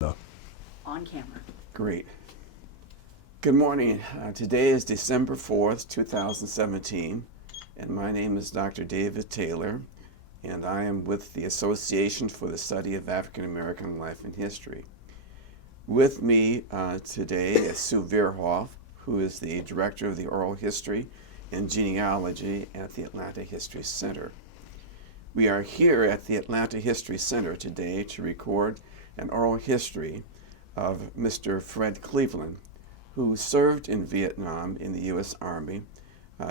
On camera. Great. Good morning. Today is December 4th, 2017, and my name is Dr. David Taylor, and I am with the Association for the Study of African American Life and History. With me today is Sue Veerhoff, who is the Director of the Oral History and Genealogy at the Atlanta History Center. We are here at the Atlanta History Center today to record an oral history of Mr. Fred Cleveland, who served in Vietnam in the U.S. Army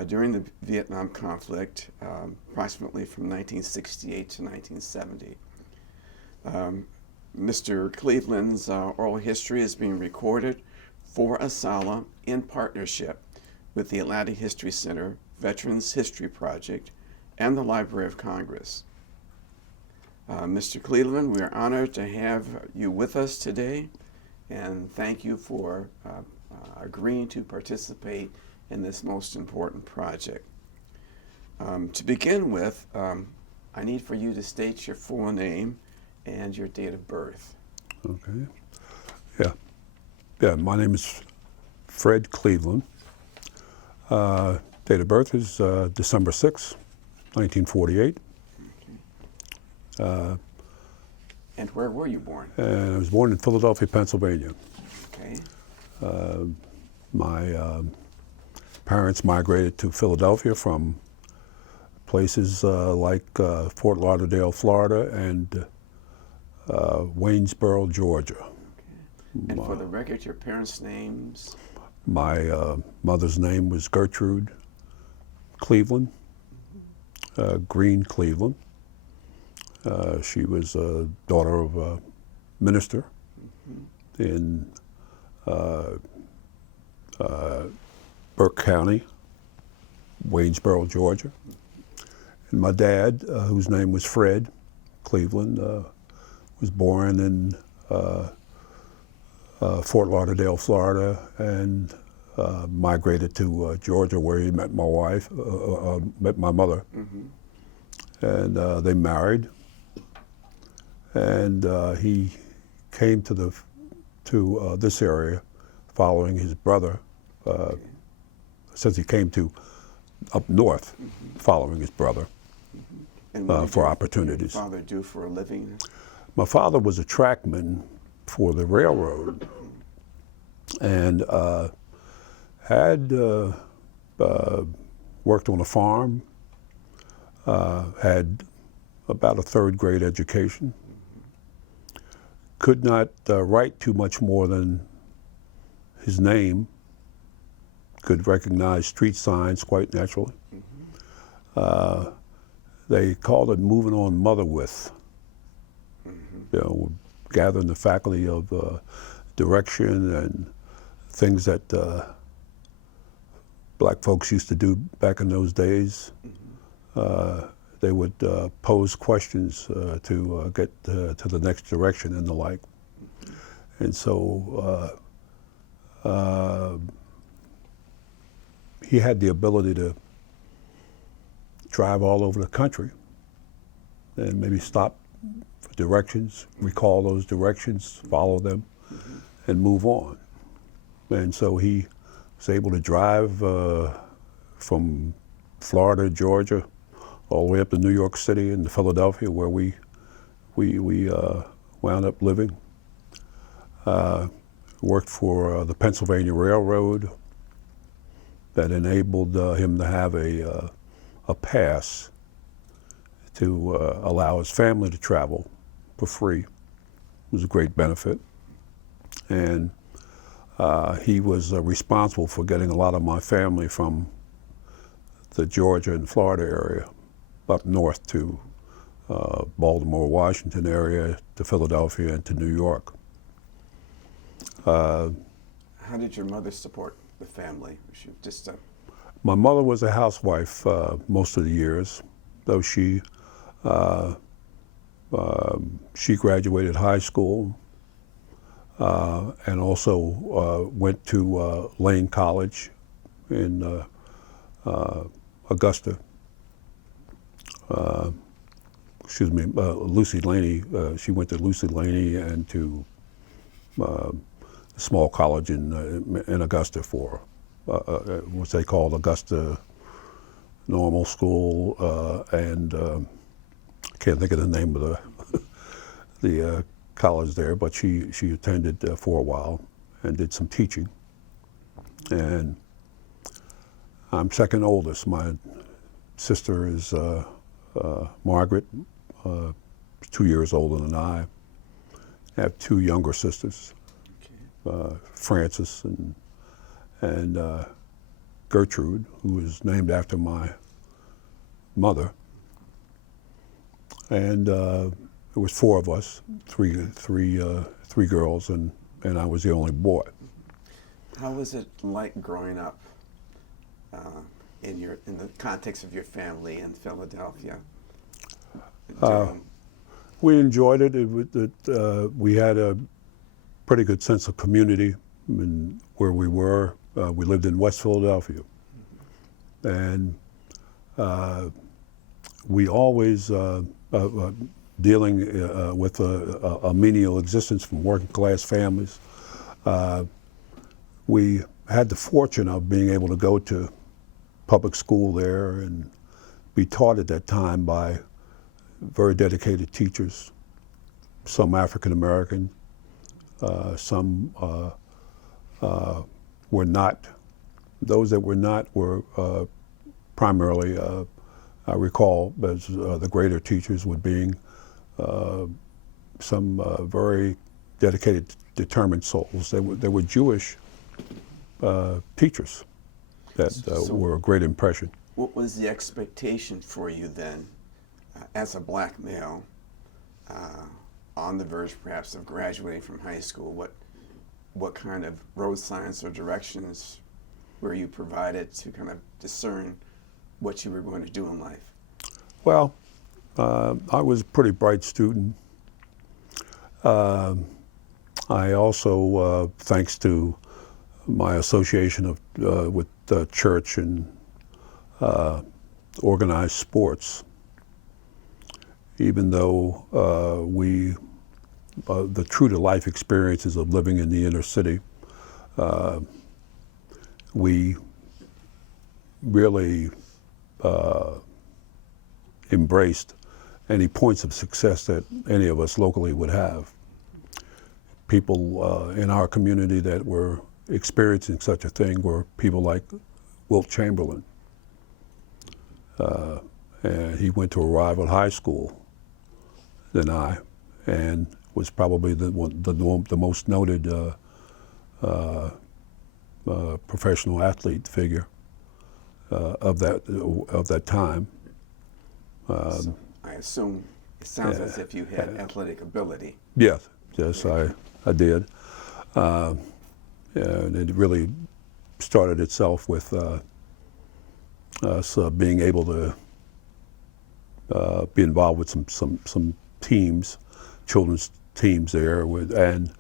during the Vietnam conflict, approximately from 1968 to 1970. Mr. Cleveland's oral history is being recorded for Asala in partnership with the Atlanta History Center, Veterans History Project, and the Library of Congress. Mr. Cleveland, we are honored to have you with us today, and thank you for agreeing to participate in this most important project. To begin with, I need for you to state your full name and your date of birth. Okay. Yeah, my name is Fred Cleveland. Date of birth is December 6, 1948. And where were you born? And I was born in Philadelphia, Pennsylvania. Okay. My parents migrated to Philadelphia from places like Fort Lauderdale, Florida, and Waynesboro, Georgia. Okay. And for the record, your parents' names? My mother's name was Gertrude Cleveland, Green Cleveland. She was a daughter of a minister in Burke County, Waynesboro, Georgia. And my dad, whose name was Fred Cleveland, was born in Fort Lauderdale, Florida, and migrated to Georgia, where he met my wife, met my mother. And they married. And he came to this area following his brother, since he came to up north following his brother for opportunities. What did your father do for a living? My father was a trackman for the railroad and had worked on a farm, had about a third grade education. Could not write too much more than his name, could recognize street signs quite naturally. They called it moving on mother with. You know, gathering the faculty of direction and things that black folks used to do back in those days. They would pose questions to get to the next direction and the like. And so he had the ability to drive all over the country and maybe stop for directions, recall those directions, follow them, and move on. And so he was able to drive from Florida, Georgia, all the way up to New York City and to Philadelphia, where we wound up living. Worked for the Pennsylvania Railroad that enabled him to have a pass to allow his family to travel for free. It was a great benefit. And he was responsible for getting a lot of my family from the Georgia and Florida area up north to Baltimore, Washington area, to Philadelphia, and to New York. How did your mother support the family? My mother was a housewife most of the years, though she graduated high school and also went to Lane College in Augusta. Lucy Laney, she went to Lucy Laney and to a small college in Augusta for what they called Augusta Normal School, and I can't think of the name of the college there, but she attended for a while and did some teaching. And I'm second oldest. My sister is Margaret, 2 years older than I. I have two younger sisters, Frances and Gertrude, who is named after my mother. And there was four of us, three girls, and I was the only boy. How was it like growing up in the context of your family in Philadelphia? We enjoyed it. We had a pretty good sense of community in where we were. We lived in West Philadelphia, and we always dealing with a menial existence from working class families. We had the fortune of being able to go to public school there and be taught at that time by very dedicated teachers, some African American, some were not. Those that were not were primarily, I recall, as the greater teachers would being some very dedicated, determined souls. They were Jewish teachers that were a great impression. What was the expectation for you then, as a black male, on the verge perhaps of graduating from high school? What kind of road signs or directions were you provided to kind of discern what you were going to do in life? Well, I was a pretty bright student. I also, thanks to my association with the church and organized sports, even though the true-to-life experiences of living in the inner city, we really embraced any points of success that any of us locally would have. People in our community that were experiencing such a thing were people like Wilt Chamberlain. And he went to a rival high school than I, and was probably the most noted professional athlete figure of that time. So I assume it sounds as if you had athletic ability. Yes, I did. And it really started itself with us being able to be involved with some teams, children's teams there, and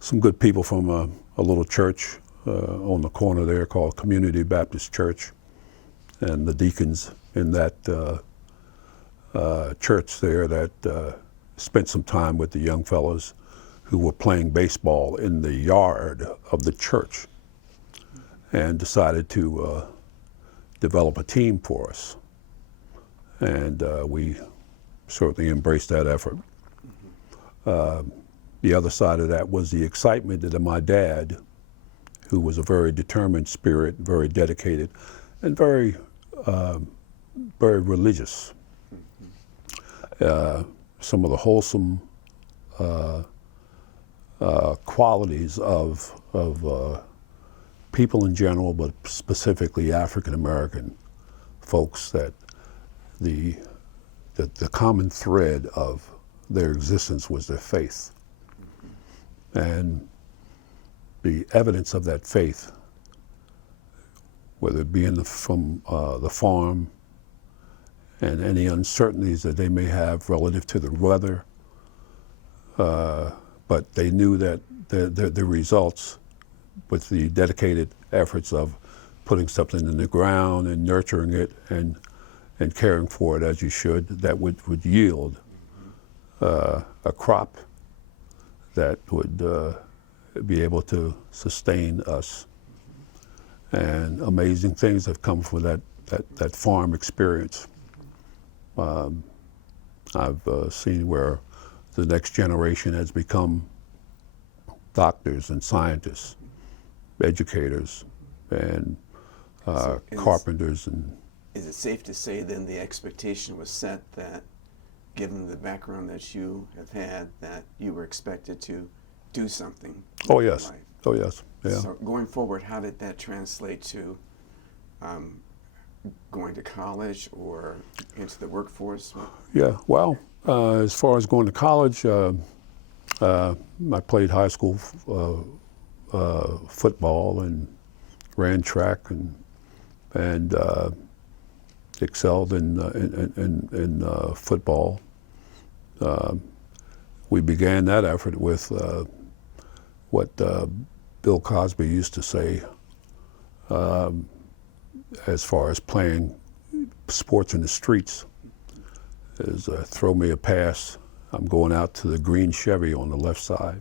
some good people from a little church on the corner there called Community Baptist Church, and the deacons in that church there that spent some time with the young fellows who were playing baseball in the yard of the church, and decided to develop a team for us. And we certainly embraced that effort. The other side of that was the excitement that my dad, who was a very determined spirit, very dedicated, and very religious. Some of the wholesome qualities of people in general, but specifically African American folks, that the common thread of their existence was their faith. And the evidence of that faith, whether it be from the farm and any uncertainties that they may have relative to the weather, but they knew that the results with the dedicated efforts of putting something in the ground and nurturing it and caring for it as you should, that would yield a crop that would be able to sustain us. And amazing things have come from that farm experience. I've seen where the next generation has become doctors and scientists, educators, and carpenters. And is it safe to say then the expectation was set that, given the background that you have had, that you were expected to do something with oh your yes, life? oh yes, yeah. So going forward, how did that translate to going to college or into the workforce? Yeah, well, as far as going to college, I played high school football and ran track and excelled in football. We began that effort with what Bill Cosby used to say, as far as playing sports in the streets, is throw me a pass, I'm going out to the green Chevy on the left side.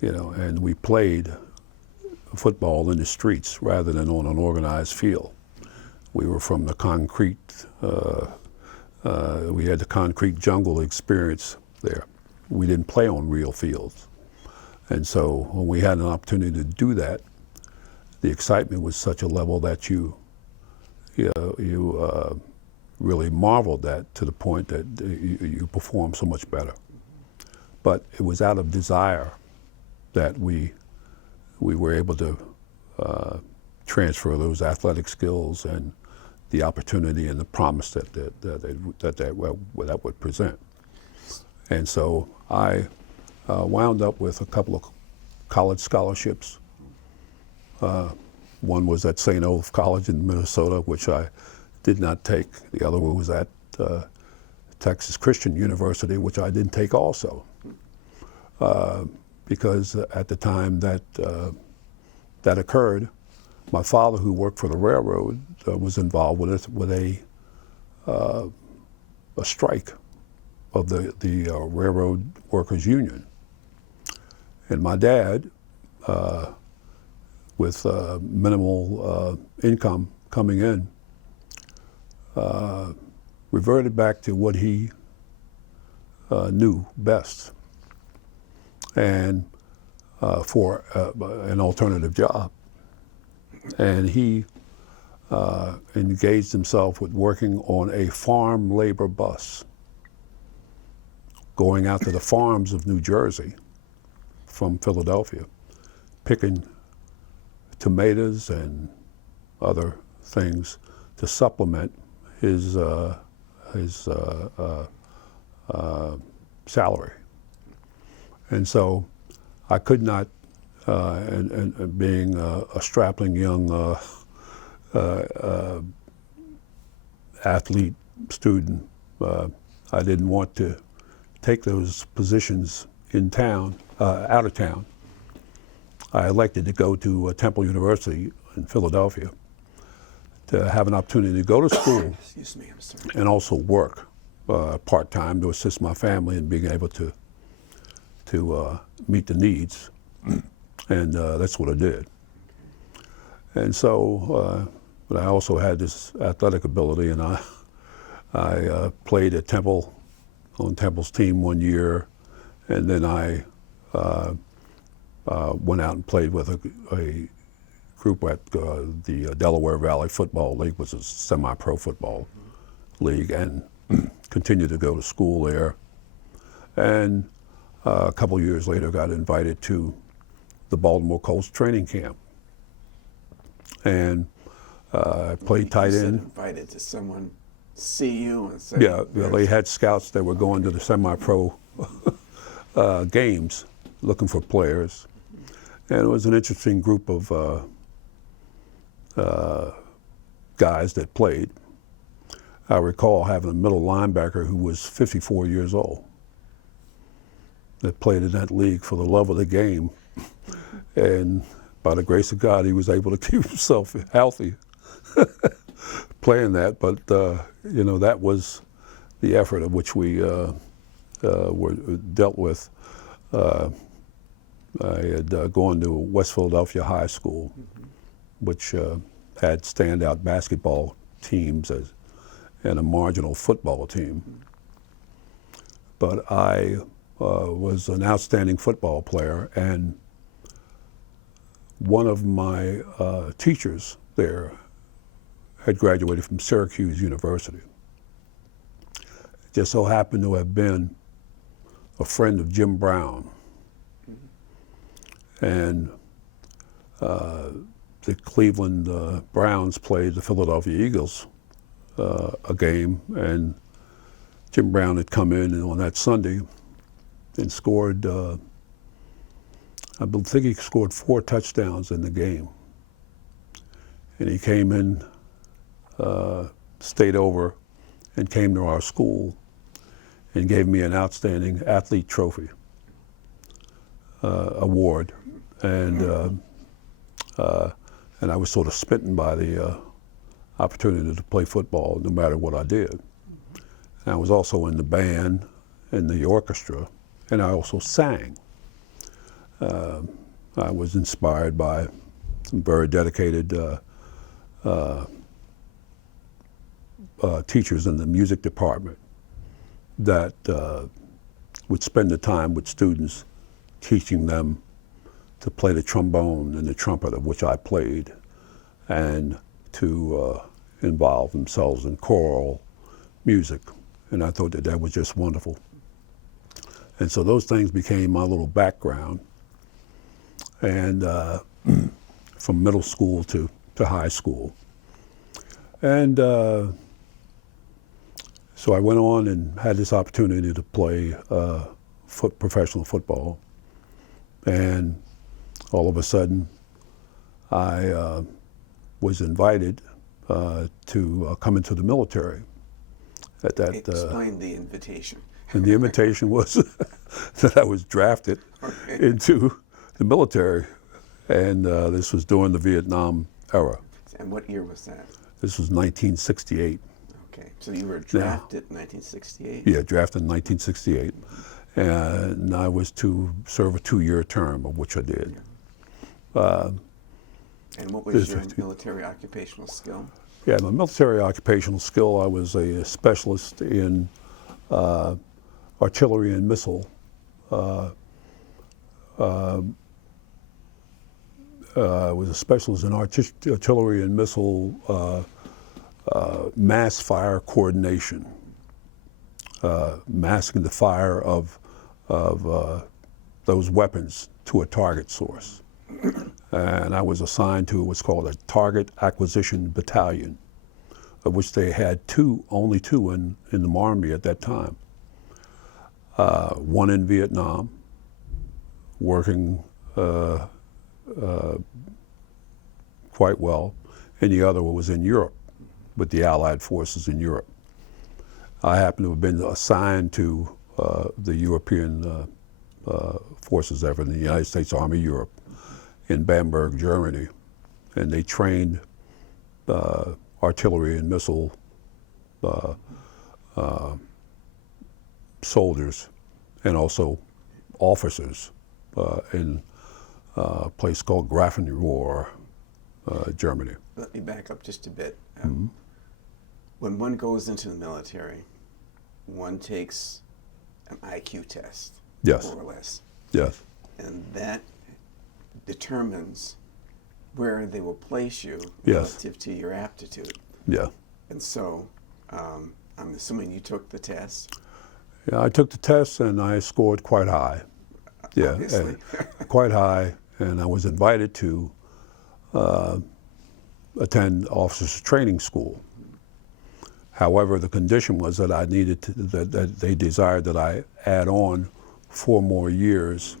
You know, and we played football in the streets rather than on an organized field. We were from the concrete, we had the concrete jungle experience there. We didn't play on real fields. And so when we had an opportunity to do that, the excitement was such a level that you really marveled at, to the point that you performed so much better. But it was out of desire that we were able to transfer those athletic skills and the opportunity and the promise that would present. And so I wound up with a couple of college scholarships. One was at St. Olaf College in Minnesota, which I did not take. The other one was at Texas Christian University, which I didn't take also. Because at the time that occurred, my father, who worked for the railroad, was involved with a strike of the Railroad Workers Union. And my dad, with minimal income coming in, reverted back to what he knew best, and for an alternative job. And he engaged himself with working on a farm labor bus, going out to the farms of New Jersey from Philadelphia, picking tomatoes and other things to supplement his salary. And so I could not, and being a strapping young athlete student, I didn't want to take those positions in town, out of town. I elected to go to Temple University in Philadelphia to have an opportunity to go to school Excuse me, I'm sorry. and also work part-time to assist my family in being able to meet the needs. And that's what I did. And so, but I also had this athletic ability, and I played at Temple, on Temple's team one year, and then I went out and played with a group at the Delaware Valley Football League, which is a semi-pro football league, and continued to go to school there. And a couple years later, got invited to the Baltimore Colts training camp, and played tight You said end. invited to someone see you and say, Yeah, they had scouts that were going to the semi-pro games looking for players. And it was an interesting group of guys that played. I recall having a middle linebacker who was 54 years old that played in that league for the love of the game. And by the grace of God, he was able to keep himself healthy playing that. But, you know, that was the effort of which we were dealt with. I had gone to West Philadelphia High School, which had standout basketball teams and a marginal football team. But I was an outstanding football player, and one of my teachers there had graduated from Syracuse University. Just so happened to have been a friend of Jim Brown. And the Cleveland Browns played the Philadelphia Eagles a game, and Jim Brown had come in on that Sunday and scored, I think he scored 4 touchdowns in the game. And he came in, stayed over, and came to our school and gave me an outstanding athlete trophy award. And I was sort of smitten by the opportunity to play football no matter what I did. And I was also in the band, in the orchestra, and I also sang. I was inspired by some very dedicated teachers in the music department that would spend the time with students teaching them to play the trombone and the trumpet, of which I played, and to involve themselves in choral music. And I thought that was just wonderful. And so those things became my little background. And from middle school to high school. And so I went on and had this opportunity to play professional football. And all of a sudden, I was invited to come into the military. Explain the invitation. And the invitation was that I was drafted into the military, and this was during the Vietnam era. And what year was that? This was 1968. Okay, so you were drafted in 1968? Yeah, drafted in 1968. And I was to serve a 2-year term, of which I did. And what was your military occupational skill? Yeah, my military occupational skill, I was a specialist in artillery and missile. I was a specialist in artillery and missile mass fire coordination, masking the fire of those weapons to a target source. And I was assigned to what's called a Target Acquisition Battalion, of which they had only two in the Army at that time. One in Vietnam, working quite well, and the other was in Europe, with the Allied forces in Europe. I happen to have been assigned to the European forces ever in the United States Army Europe in Bamberg, Germany, and they trained artillery and missile soldiers and also officers in a place called Grafenrohr, Germany. Let me back up just a bit. When one goes into the military, one takes an IQ test, Yes. more or less. Yes. And that determines where they will place you Yes. relative to your aptitude. Yeah. And so I'm assuming you took the test. Yeah, I took the test and I scored quite high. Yeah, Obviously. quite high, and I was invited to attend officers training school. However, the condition was that I needed to, that they desired that I add on 4 more years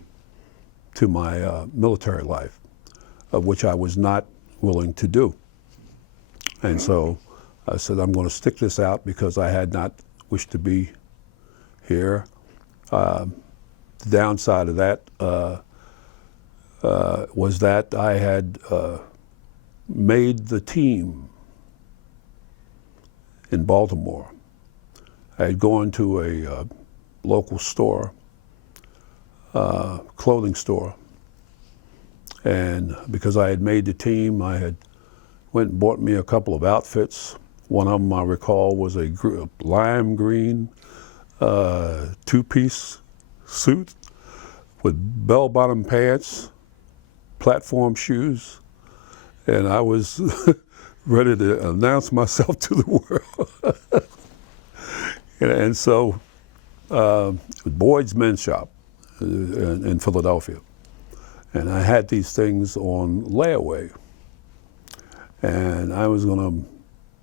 to my military life, of which I was not willing to do. And so I said, I'm going to stick this out because I had not wished to be here. The downside of that was that I had made the team in Baltimore. I had gone to a local store, clothing store, And because I had made the team, I had went and bought me a couple of outfits. One of them, I recall, was a lime green two-piece suit with bell-bottom pants, platform shoes, and I was ready to announce myself to the world. And so, Boyd's Men's Shop in Philadelphia. And I had these things on layaway. And I was going to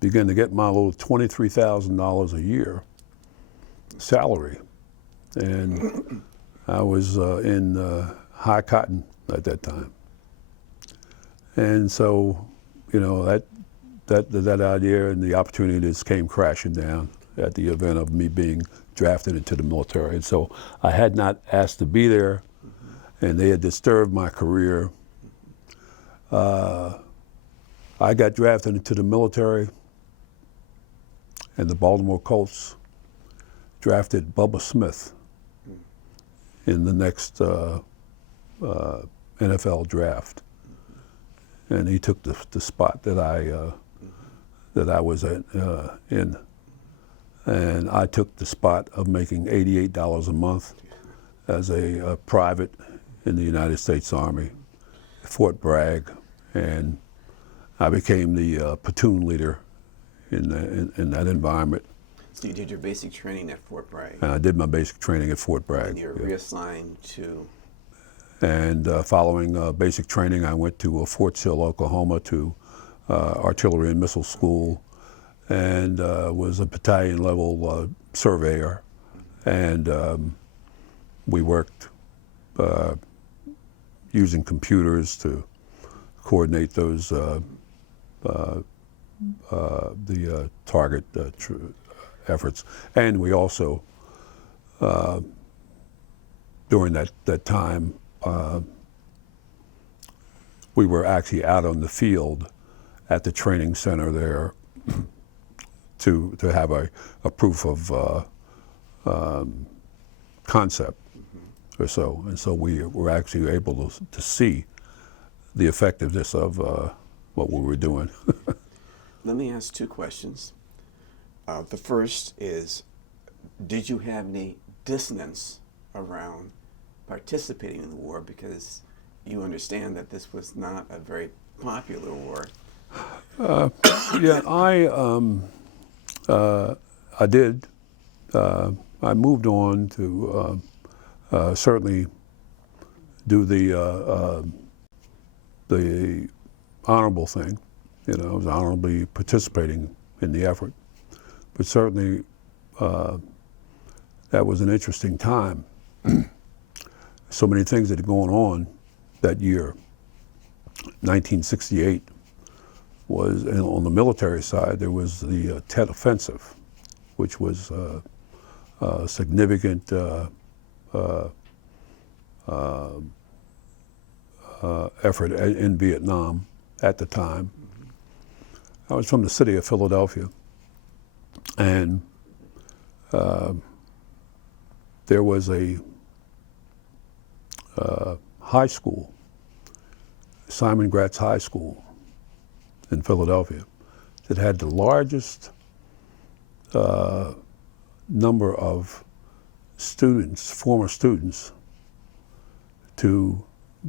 begin to get my little $23,000 a year salary. And I was in high cotton at that time. And so, you know, that idea and the opportunity just came crashing down at the event of me being drafted into the military. And so I had not asked to be there, and they had disturbed my career. I got drafted into the military, and the Baltimore Colts drafted Bubba Smith in the next NFL draft. And he took the spot that I was in. And I took the spot of making $88 a month as a private in the United States Army, Fort Bragg, and I became the platoon leader in that environment. So you did your basic training at Fort Bragg? And I did my basic training at Fort Bragg. And you were reassigned to? And following basic training, I went to Fort Sill, Oklahoma, to artillery and missile school, and was a battalion level surveyor. And we worked using computers to coordinate those the target efforts. And we also, during that time, we were actually out on the field at the training center there to have a proof of concept or so. And so we were actually able to see the effectiveness of what we were doing. Let me ask two questions. The first is, did you have any dissonance around participating in the war, because you understand that this was not a very popular war? Yeah, I did. I moved on to certainly do the honorable thing. You know, I was honorably participating in the effort. But certainly that was an interesting time. So many things that had gone on that year. 1968 was, and on the military side, there was the Tet Offensive, which was a significant effort in Vietnam at the time. I was from the city of Philadelphia, and there was a high school, Simon Gratz High School in Philadelphia, that had the largest number of students, former students, to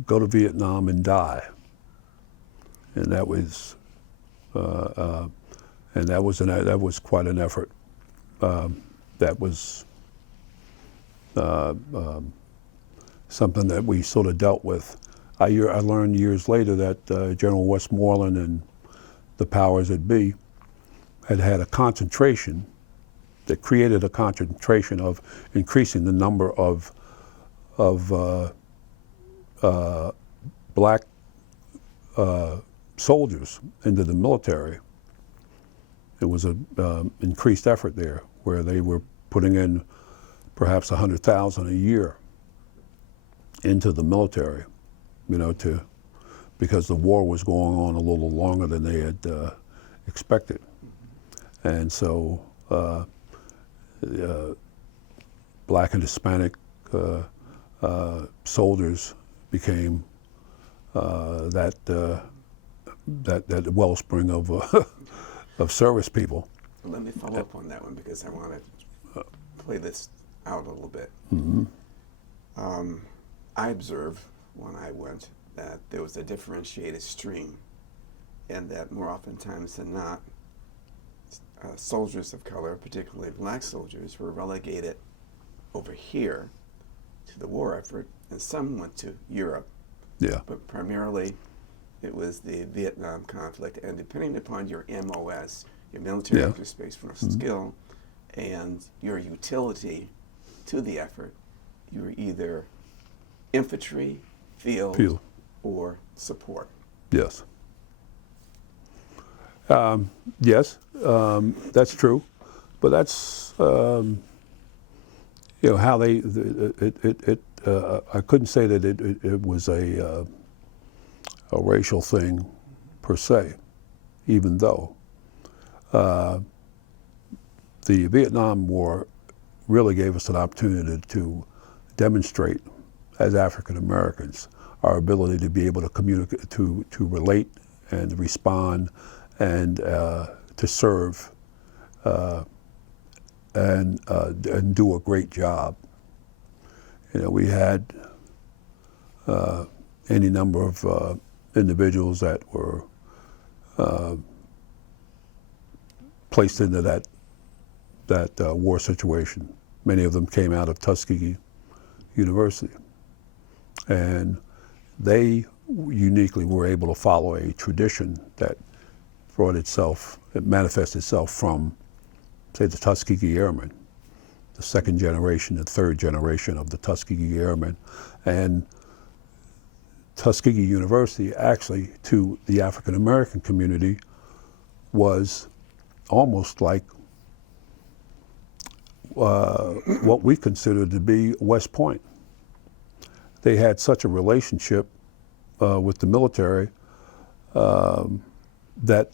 go to Vietnam and die. And that was quite an effort. That was something that we sort of dealt with. I learned years later that General Westmoreland and the powers that be had a concentration that created a concentration of increasing the number of black soldiers into the military. It was an increased effort there, where they were putting in perhaps 100,000 a year into the military, you know, because the war was going on a little longer than they had expected. And so black and Hispanic soldiers became that wellspring of of service people. Let me follow up on that one because I want to play this out a little bit. Mm-hmm. I observed when I went that there was a differentiated stream, and that more oftentimes than not, soldiers of color, particularly black soldiers, were relegated over here to the war effort, and some went to Europe. Yeah. But primarily it was the Vietnam conflict, and depending upon your MOS, your military Yeah. active space force skill, and your utility to the effort, you were either infantry, field. Or support. Yes. Yes, that's true, but that's how they. I couldn't say that it was a racial thing per se, even though the Vietnam War really gave us an opportunity to demonstrate as African Americans our ability to be able to communicate, to relate and respond and to serve and do a great job. We had any number of individuals that were placed into that war situation. Many of them came out of Tuskegee University, and they uniquely were able to follow a tradition that it manifested itself from, say, the Tuskegee Airmen, the second generation and third generation of the Tuskegee Airmen. And Tuskegee University, actually, to the African American community, was almost like what we considered to be West Point. They had such a relationship with the military that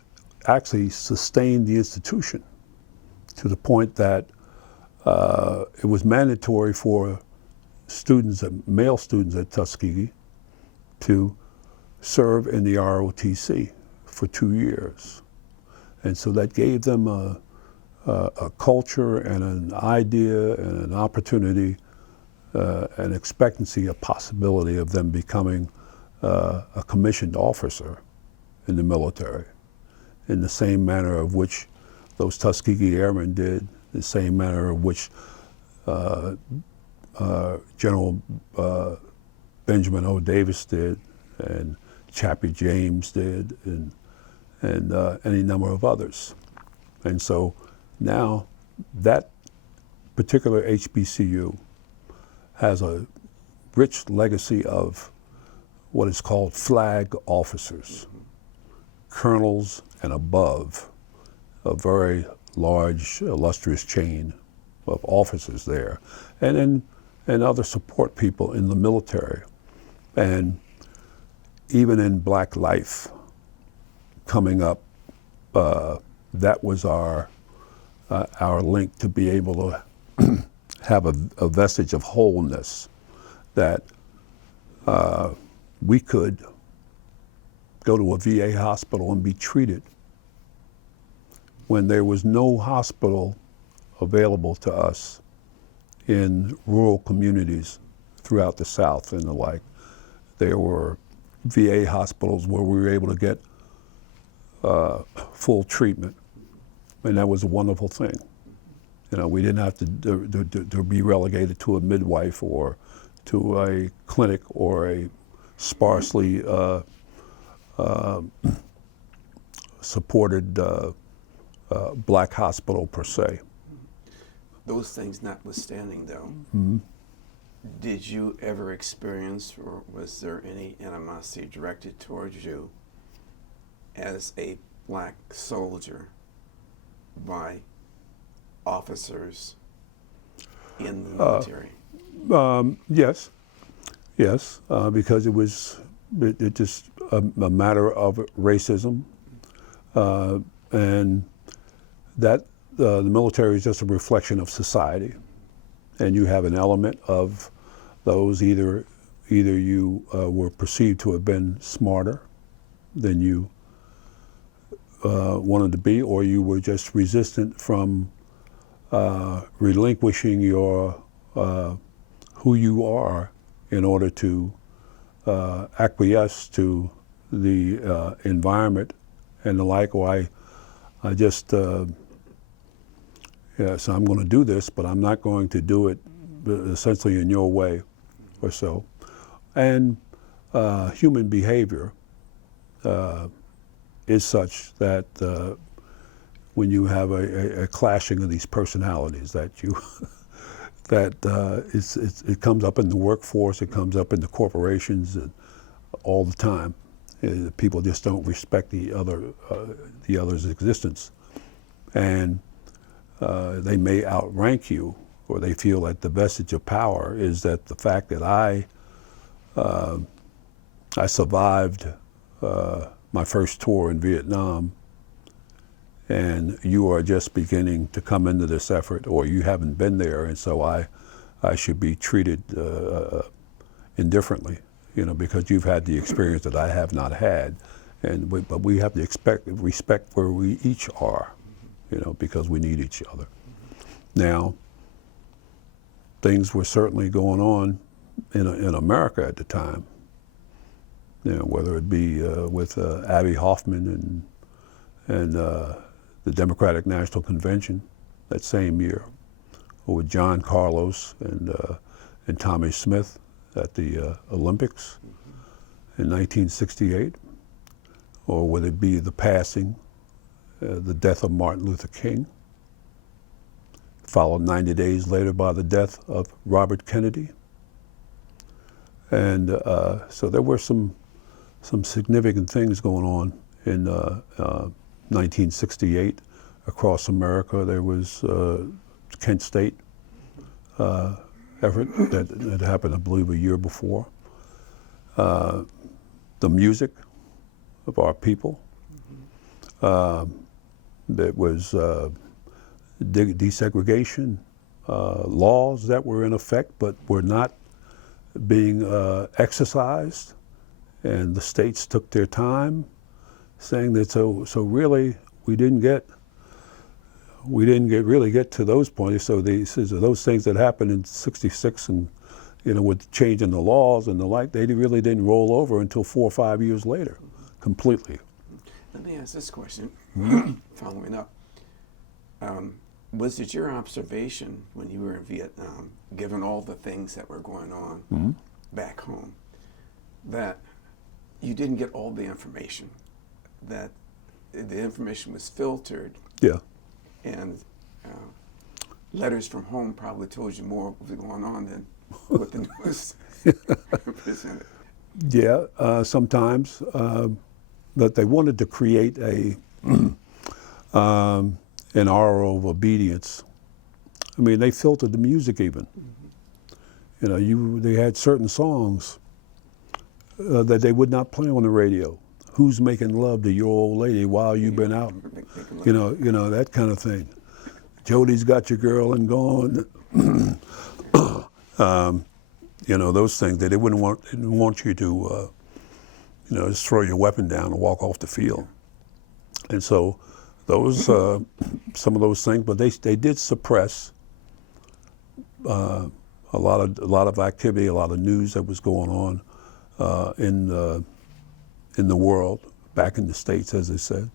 actually sustained the institution to the point that it was mandatory for male students at Tuskegee to serve in the ROTC for 2 years. And so that gave them a culture and an idea and an opportunity, an expectancy, a possibility of them becoming a commissioned officer in the military, in the same manner of which those Tuskegee Airmen did, the same manner of which General Benjamin O. Davis did, and Chappie James did, and any number of others. And so now that particular HBCU has a rich legacy of what is called flag officers, colonels and above, a very large, illustrious chain of officers there, and other support people in the military. And even in Black life coming up, that was our link to be able to have a vestige of wholeness, that we could go to a VA hospital and be treated when there was no hospital available to us in rural communities throughout the South and the like. There were VA hospitals where we were able to get full treatment, and that was a wonderful thing. We didn't have to be relegated to a midwife or to a clinic or a sparsely supported Black hospital per se. Those things notwithstanding, though, did you ever experience, or was there any animosity directed towards you as a Black soldier by officers in the military? Yes, because it was just a matter of racism, and that the military is just a reflection of society, and you have an element of those either either you were perceived to have been smarter than you wanted to be, or you were just resistant from relinquishing your who you are in order to acquiesce to the environment and the like. Or I just so I'm going to do this, but I'm not going to do it essentially in your way, or so. And human behavior is such that when you have a clashing of these personalities, that you that it comes up in the workforce, it comes up in the corporations all the time. People just don't respect the other's existence, and they may outrank you, or they feel that the vestige of power is that the fact that I survived my first tour in Vietnam, and you are just beginning to come into this effort, or you haven't been there, and so I should be treated indifferently, because you've had the experience that I have not had, but we have to respect where we each are, because we need each other. Now, things were certainly going on in America at the time, whether it be with Abbie Hoffman and the Democratic National Convention that same year, or with John Carlos and Tommy Smith at the Olympics in 1968, or whether it be the passing, the death of Martin Luther King, followed 90 days later by the death of Robert Kennedy. And so there were some significant things going on in 1968 across America. There was Kent State effort that happened, I believe, a year before. The music of our people. There was desegregation laws that were in effect but were not being exercised, and the states took their time, saying that so really we didn't really get to those points. So those things that happened in '66 and with changing the laws and the like, they really didn't roll over until 4 or 5 years later, completely. Let me ask this question, following up. Was it your observation when you were in Vietnam, given all the things that were going on back home, that you didn't get all the information, that the information was filtered? Yeah. And letters from home probably told you more what was going on than what the news presented. Yeah, sometimes. But they wanted to create an aura of obedience. I mean, they filtered the music even. They had certain songs that they would not play on the radio. Who's making love to your old lady while you've been out? That kind of thing. Jody's got your girl and gone. Those things that they didn't want you to, just throw your weapon down and walk off the field. And so those, some of those things, but they did suppress a lot of activity, a lot of news that was going on in the world, back in the States, as they said.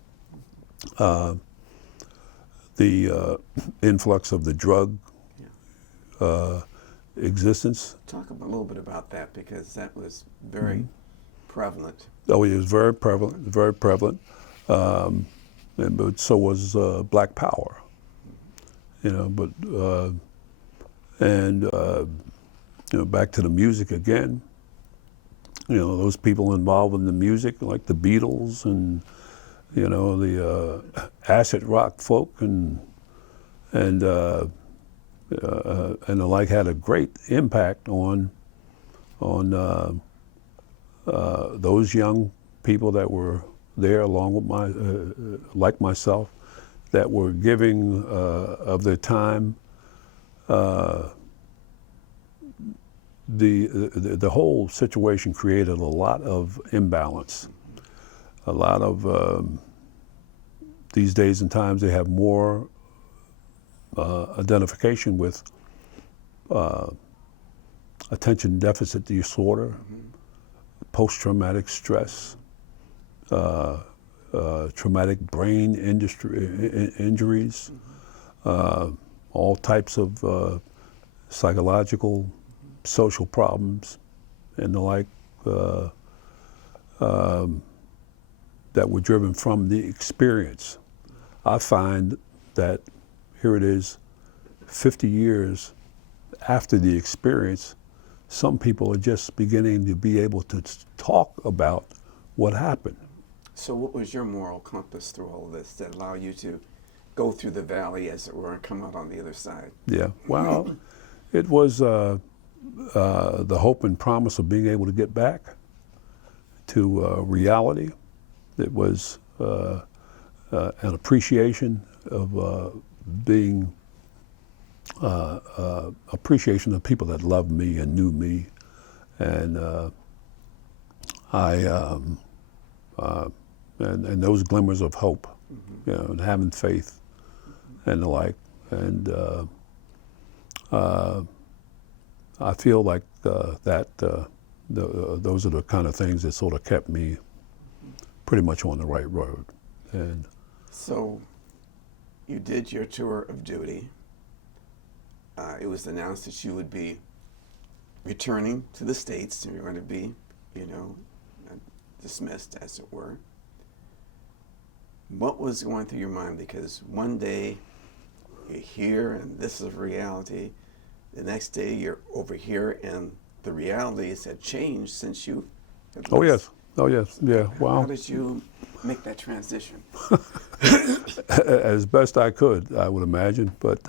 The influx of the drug existence. Talk a little bit about that, because that was very prevalent. Oh, it was very prevalent, very prevalent. But so was Black Power. Back to the music again. Those people involved in the music, like the Beatles and the acid rock folk and the like, had a great impact on those young people that were there, along with like myself, that were giving of their time the whole situation created a lot of imbalance. A lot of these days and times they have more identification with attention deficit disorder, post-traumatic stress, traumatic brain injuries, all types of psychological, social problems, and the like that were driven from the experience. I find that here it is, 50 years after the experience, some people are just beginning to be able to talk about what happened. So what was your moral compass through all of this that allowed you to go through the valley, as it were, and come out on the other side? Yeah, well, it was the hope and promise of being able to get back to reality. It was an appreciation of being appreciation of people that loved me and knew me, and and those glimmers of hope, you know, and having faith and the like. And I feel like those are the kind of things that sort of kept me pretty much on the right road. And so you did your tour of duty. It was announced that you would be returning to the States, and you're going to be, you know, dismissed, as it were. What was going through your mind? Because one day you're here and this is reality. The next day you're over here and the realities have changed since you had oh left. yes, yeah. Wow. How did you make that transition? As best I could, I would imagine. But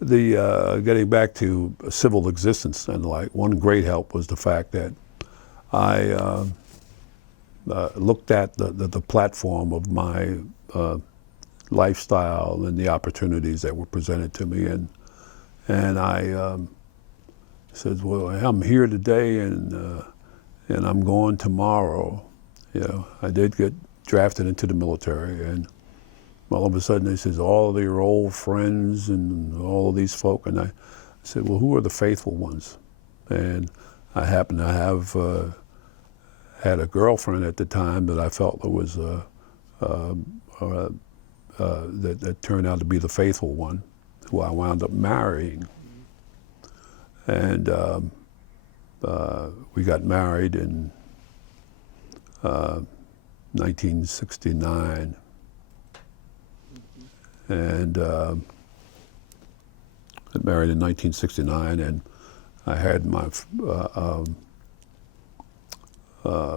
the getting back to civil existence and the like, one great help was the fact that I looked at the platform of my lifestyle and the opportunities that were presented to me, and I said, well, I'm here today and I'm going tomorrow. You know, I did get drafted into the military, and all of a sudden they says, all of your old friends and all of these folk, and I said, well, who are the faithful ones? And I happened to have had a girlfriend at the time that I felt that was that turned out to be the faithful one, who I wound up marrying. And we got married in 1969, and got married in 1969, and I had my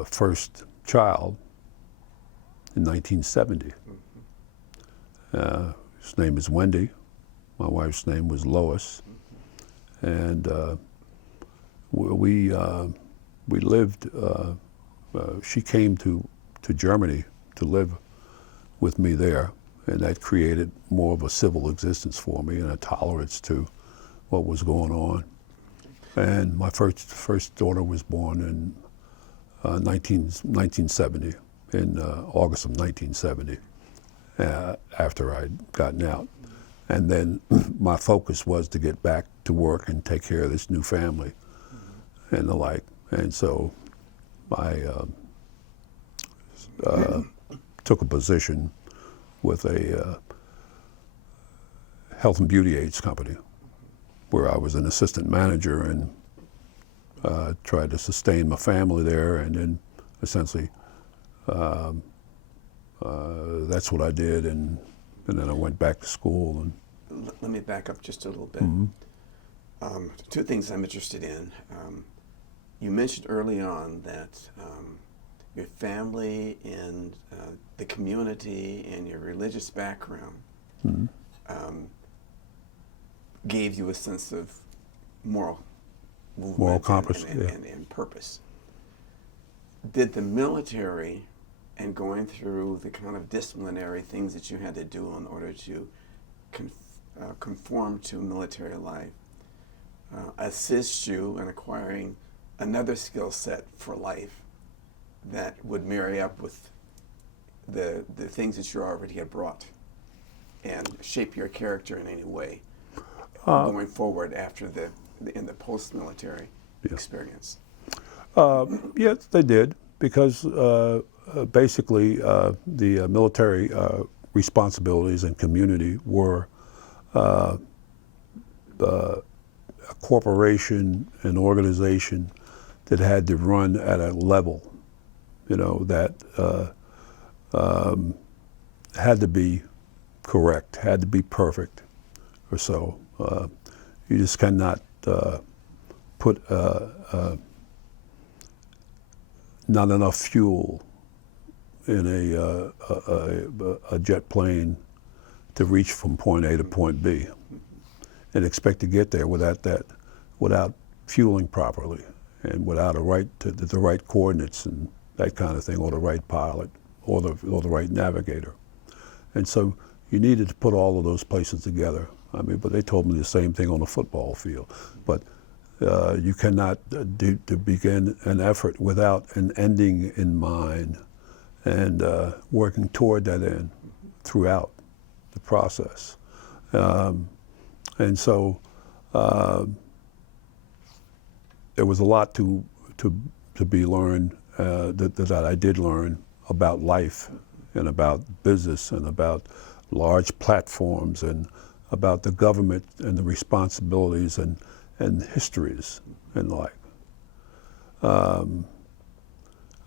first child in 1970. His name is Wendy. My wife's name was Lois, and we lived. She came to Germany to live with me there, and that created more of a civil existence for me and a tolerance to what was going on. And my first daughter was born in 1970, in August of 1970, after I'd gotten out. And then my focus was to get back to work and take care of this new family and the like. And so I took a position with a health and beauty aids company, where I was an assistant manager and tried to sustain my family there, and then essentially that's what I did, and then I went back to school. And let me back up just a little bit. Two things I'm interested in. You mentioned early on that your family and the community and your religious background gave you a sense of moral movement, moral compass, and purpose. Did the military and going through the kind of disciplinary things that you had to do in order to conform to military life assist you in acquiring another skill set for life that would marry up with the things that you already had brought and shape your character in any way going forward after in the post-military experience? Yes, they did, because basically the military responsibilities and community were a corporation, an organization that had to run at a level, that had to be correct, had to be perfect, or so. You just cannot put not enough fuel in a jet plane to reach from point A to point B, and expect to get there without fueling properly and without the right coordinates and that kind of thing, or the right pilot, or the right navigator. And so you needed to put all of those places together. But they told me the same thing on the football field. But you cannot begin an effort without an ending in mind, and working toward that end throughout the process. And so there was a lot to be learned that I did learn about life and about business and about large platforms and about the government and the responsibilities and histories and the like.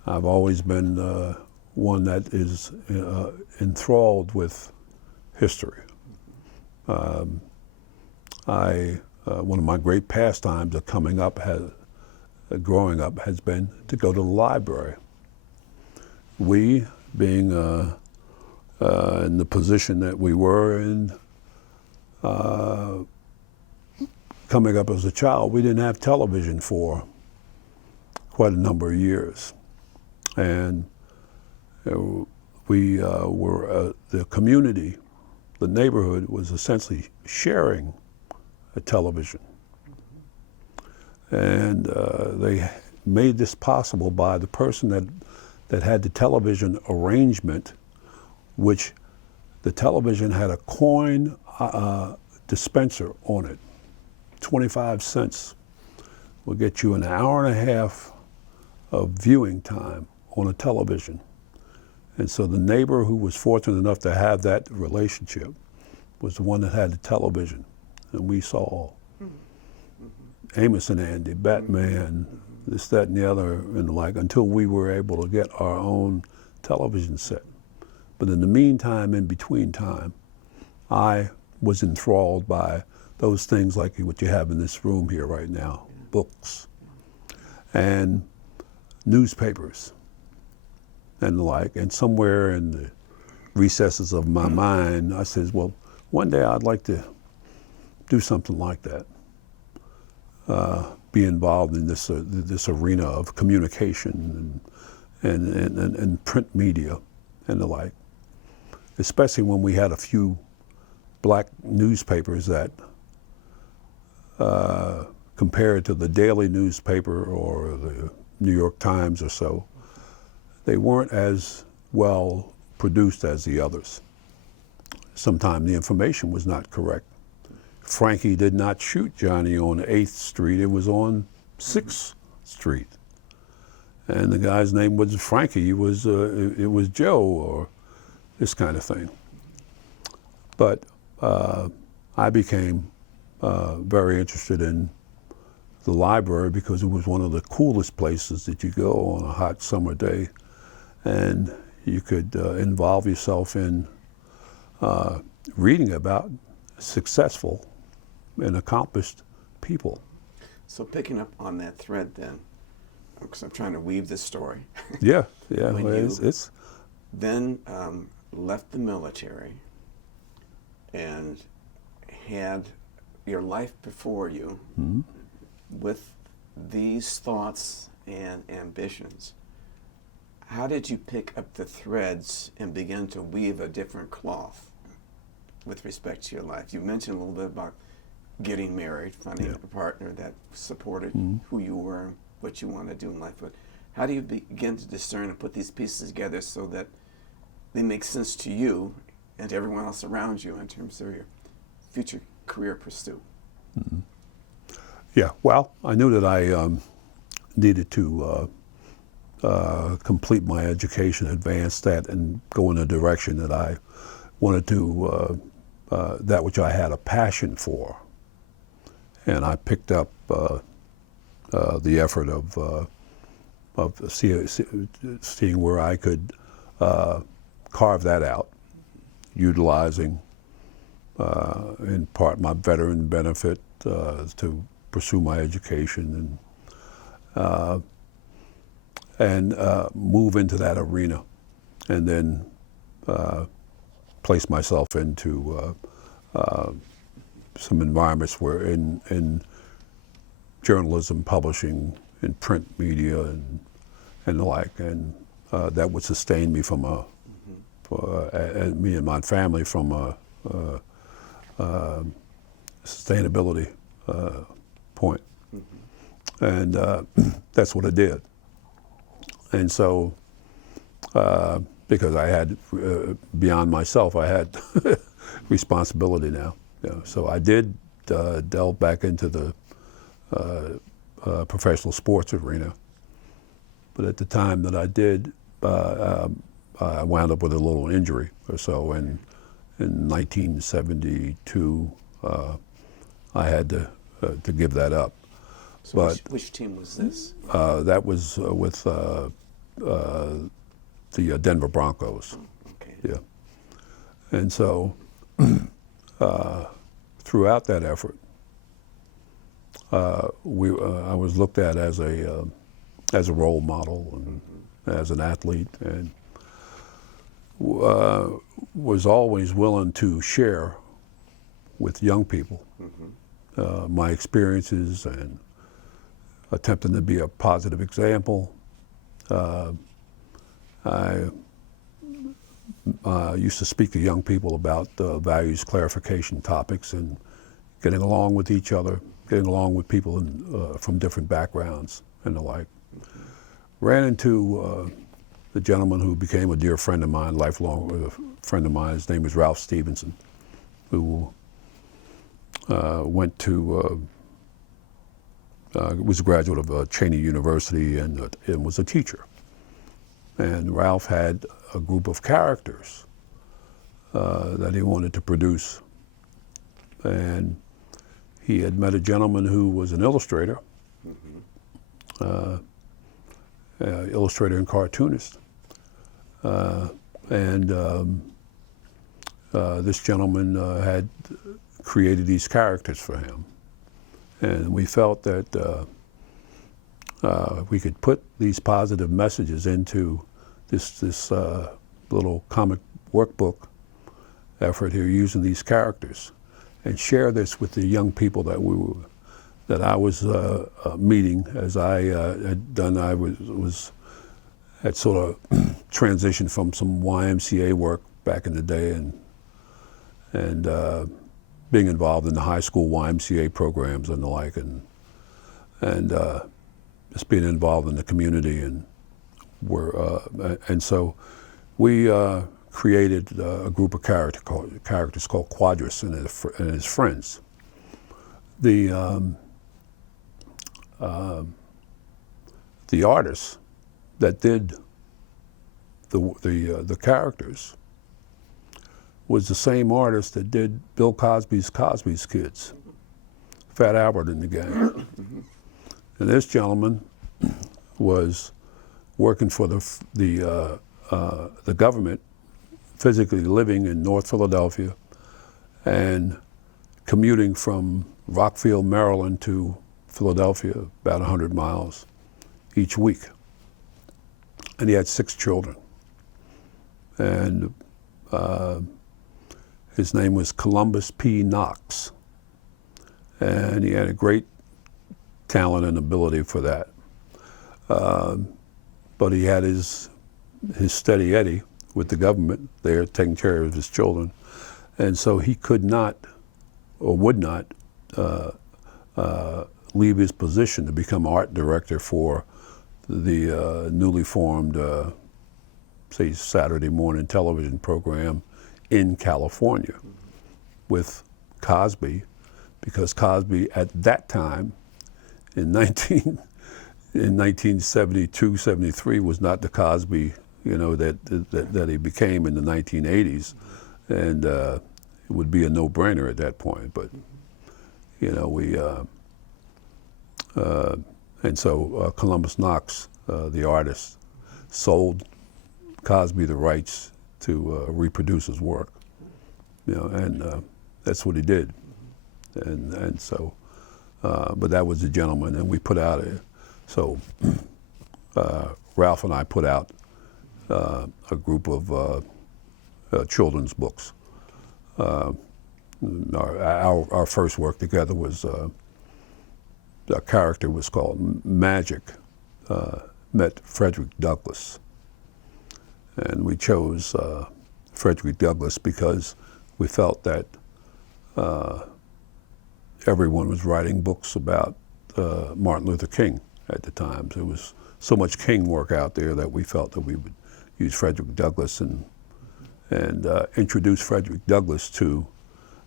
I've always been one that is enthralled with history. One of my great pastimes of growing up has been to go to the library. We, being in the position that we were in, coming up as a child, we didn't have television for quite a number of years. And we were, the community, the neighborhood was essentially sharing a television. And they made this possible by the person that had the television arrangement, which the television had a coin dispenser on it. 25 cents will get you an hour and a half of viewing time on a television. And so the neighbor who was fortunate enough to have that relationship was the one that had the television. And we saw Amos and Andy, Batman, this, that, and the other, and the like, until we were able to get our own television set. But in the meantime, in between time, I was enthralled by those things like what you have in this room here right now, books and newspapers and the like. And somewhere in the recesses of my mind, I said, well, one day I'd like to do something like that, be involved in this arena of communication and print media and the like, especially when we had a few black newspapers that, compared to the daily newspaper or the New York Times or so, they weren't as well produced as the others. Sometimes the information was not correct. Frankie did not shoot Johnny on 8th Street, it was on 6th Street. And the guy's name wasn't Frankie, it was Joe, or this kind of thing. But I became very interested in the library because it was one of the coolest places that you go on a hot summer day, and you could involve yourself in reading about successful and accomplished people. So picking up on that thread then, because I'm trying to weave this story. Yeah. When Well, you it's then left the military and had your life before you with these thoughts and ambitions, how did you pick up the threads and begin to weave a different cloth with respect to your life? You mentioned a little bit about getting married, finding a partner that supported who you were, what you want to do in life. But how do you begin to discern and put these pieces together so that they make sense to you and to everyone else around you in terms of your future career pursuit? Yeah, well, I knew that I needed to complete my education, advance that, and go in a direction that I wanted to, that which I had a passion for. And I picked up the effort of seeing where I could carve that out, utilizing in part my veteran benefit to pursue my education and move into that arena, and then place myself into some environments where in journalism, publishing, in print media, and the like, and that would sustain me from me and my family from a sustainability point, and that's what I did. And so, because I had beyond myself, I had responsibility now. So I did delve back into the professional sports arena. But at the time that I did, I wound up with a little injury or so. And in 1972, I had to give that up. So But which team was this? that was with the Denver Broncos. Okay. Yeah. And so throughout that effort, I was looked at as a role model and as an athlete, and was always willing to share with young people my experiences and attempting to be a positive example. I used to speak to young people about values clarification topics and getting along with each other, getting along with people from different backgrounds and the like. Ran into the gentleman who became a dear friend of mine, lifelong friend of mine. His name was Ralph Stevenson, who went to, was a graduate of Cheney University and was a teacher. And Ralph had a group of characters that he wanted to produce. And he had met a gentleman who was an illustrator, illustrator and cartoonist. This gentleman had created these characters for him. And we felt that we could put these positive messages into this little comic workbook effort here, using these characters, and share this with the young people that I was meeting. As I had done, I had sort of transitioned from some YMCA work back in the day, and being involved in the high school YMCA programs and the like, and just being involved in the community, and so we created a group of characters called Quadrus and his friends. The artist that did the characters was the same artist that did Bill Cosby's Kids, Fat Albert and the gang. And this gentleman was working for the government, physically living in North Philadelphia, and commuting from Rockfield, Maryland to Philadelphia, about 100 miles each week. And he had 6 children. And his name was Columbus P. Knox. And he had a great talent and ability for that. But he had his steady Eddie with the government there taking care of his children. And so he could not, or would not, leave his position to become art director for the newly formed, say, Saturday morning television program in California with Cosby, because Cosby at that time in 1972, 73 was not the Cosby, that he became in the 1980s, and it would be a no-brainer at that point. But and so Columbus Knox, the artist, sold Cosby the rights to reproduce his work, and that's what he did, and so, but that was the gentleman, and we put out Ralph and I put out a group of children's books. Our first work together was a character was called Magic, met Frederick Douglass. And we chose Frederick Douglass because we felt that everyone was writing books about Martin Luther King at the time. There was so much King work out there that we felt that we would use Frederick Douglass and introduce Frederick Douglass to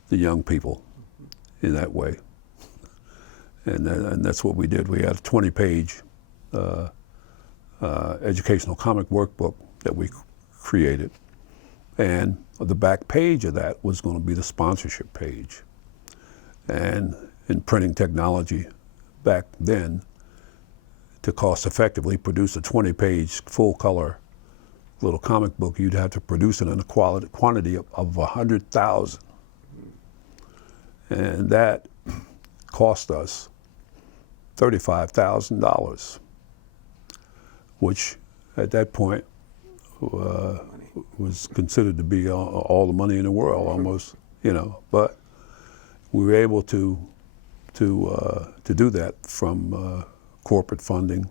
the young people in that way. And that's what we did. We had a 20-page educational comic workbook that we created. And the back page of that was going to be the sponsorship page. And in printing technology back then, to cost effectively produce a 20-page full-color little comic book, you'd have to produce it in a quantity of 100,000. And that cost us $35,000, which at that point was considered to be all the money in the world, almost, But we were able to do that from corporate funding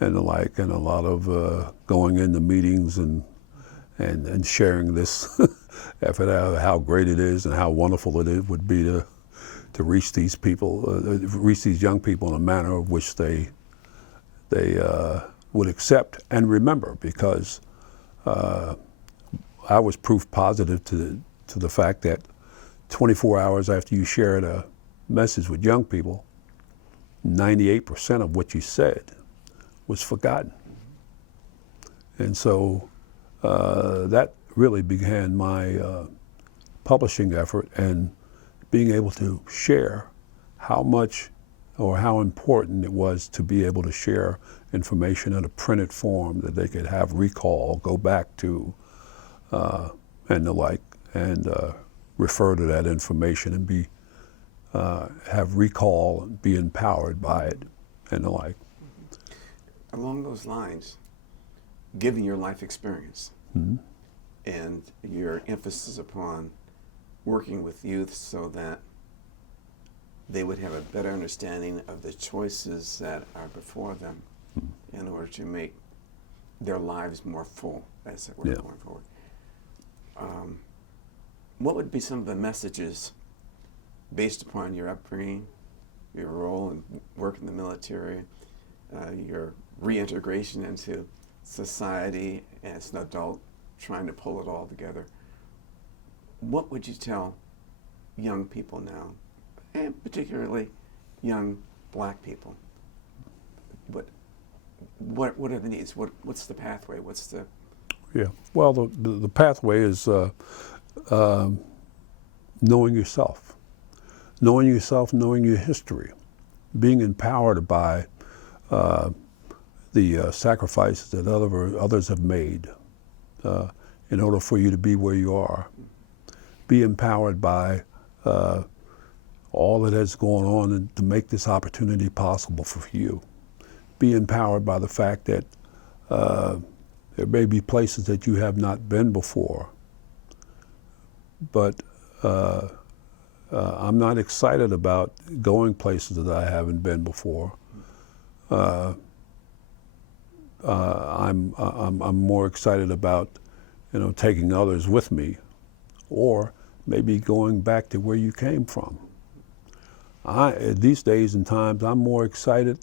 and the like, and a lot of going into meetings and sharing this effort out, how great it is and how wonderful it would be to reach these people, reach these young people in a manner of which they would accept and remember, because I was proof positive to the fact that 24 hours after you shared a message with young people, 98% of what you said was forgotten. And so that really began my publishing effort, and being able to share how much or how important it was to be able to share information in a printed form that they could have recall, go back to, and the like, and refer to that information and be have recall and be empowered by it and the like. Along those lines, given your life experience and your emphasis upon working with youth so that they would have a better understanding of the choices that are before them in order to make their lives more full as it were going forward. What would be some of the messages based upon your upbringing, your role in work in the military, your reintegration into society as an adult, trying to pull it all together? What would you tell young people now, and particularly young black people? What are the needs? What's the pathway? What's the... Yeah, well, the pathway is knowing yourself, knowing your history, being empowered by the sacrifices that others have made in order for you to be where you are. Be empowered by all that has gone on and to make this opportunity possible for you. Be empowered by the fact that there may be places that you have not been before, but I'm not excited about going places that I haven't been before. I'm more excited about, taking others with me, or maybe going back to where you came from. these days and times, I'm more excited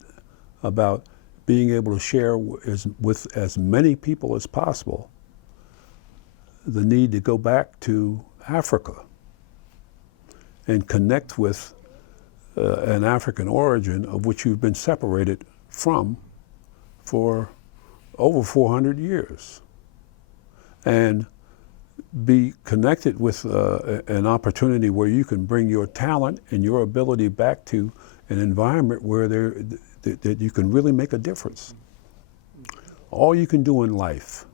about being able to share with as many people as possible the need to go back to Africa and connect with an African origin of which you've been separated from for over 400 years, and be connected with an opportunity where you can bring your talent and your ability back to an environment where that you can really make a difference. All you can do in life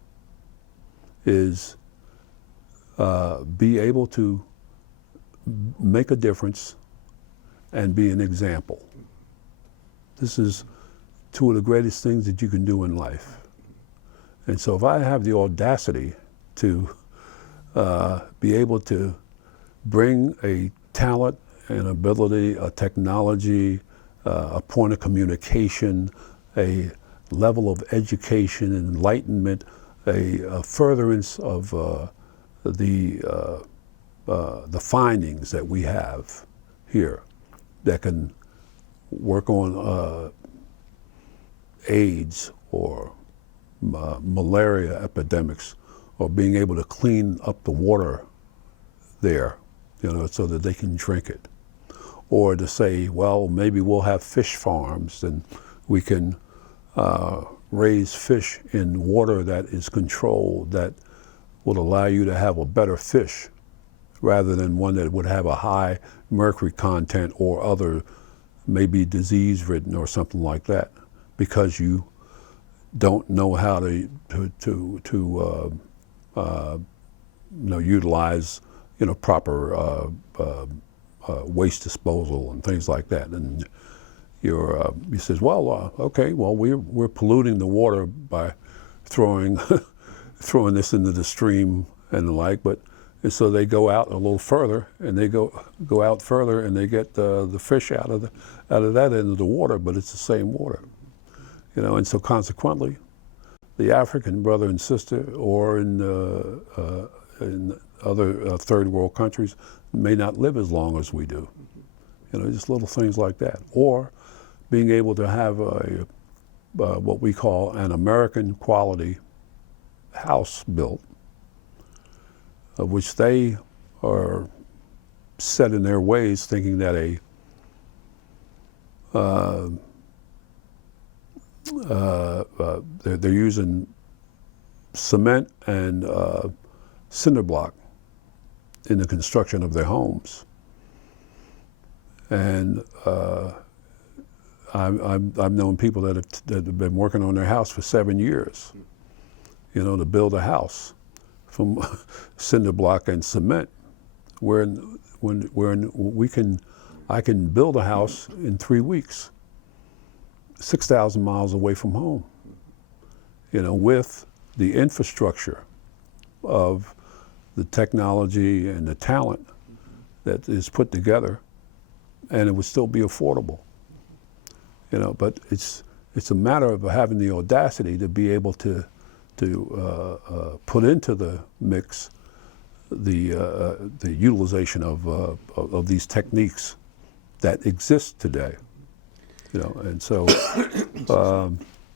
is be able to make a difference and be an example. This is two of the greatest things that you can do in life. And so if I have the audacity to be able to bring a talent, an ability, a technology, a point of communication, a level of education, enlightenment, a furtherance of the findings that we have here that can work on AIDS or malaria epidemics, or being able to clean up the water there, so that they can drink it. Or to say, well, maybe we'll have fish farms and we can raise fish in water that is controlled, that will allow you to have a better fish rather than one that would have a high mercury content or other, maybe disease-ridden or something like that, because you don't know how to utilize proper waste disposal and things like that. And he says, well, okay, well, we're polluting the water by throwing throwing this into the stream and the like, and so they go out a little further, and they go out further, and they get the fish out of that end of the water, but it's the same water, and so consequently, the African brother and sister, or in other third world countries, may not live as long as we do. Just little things like that. Or being able to have what we call an American quality house built, of which they are set in their ways, thinking that they're using cement and cinder block in the construction of their homes. And I've known people that have been working on their house for 7 years, to build a house from cinder block and cement, where I can build a house in 3 weeks, 6,000 miles away from home, with the infrastructure of the technology and the talent that is put together, and it would still be affordable. But it's a matter of having the audacity to be able to put into the mix the utilization of these techniques that exist today. And so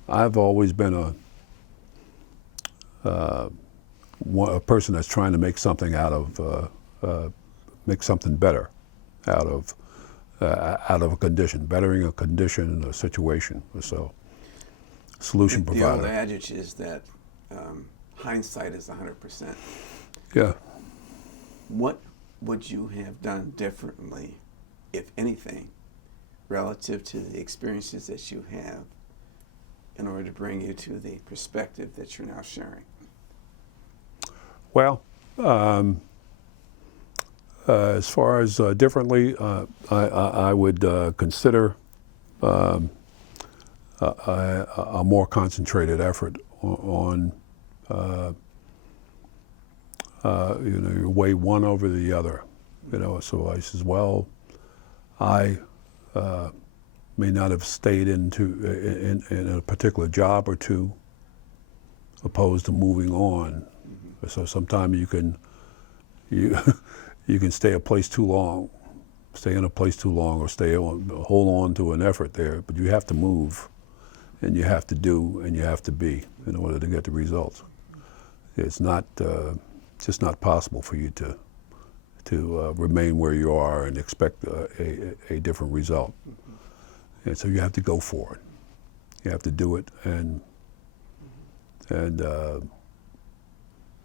I've always been a person that's trying to make something out of make something better out of a condition, bettering a condition, a situation. So, solution provider. The old adage is that hindsight is 100%. Yeah. What would you have done differently, if anything, relative to the experiences that you have, in order to bring you to the perspective that you're now sharing? Well, as far as differently, I would consider a more concentrated effort on you weigh one over the other. So I says, well, I may not have stayed in a particular job or two, opposed to moving on. So sometimes you can stay a place too long, stay in a place too long or hold on to an effort there, but you have to move, and you have to do, and you have to be in order to get the results. It's not just not possible for you to remain where you are and expect a different result. And so you have to go for it. You have to do it, and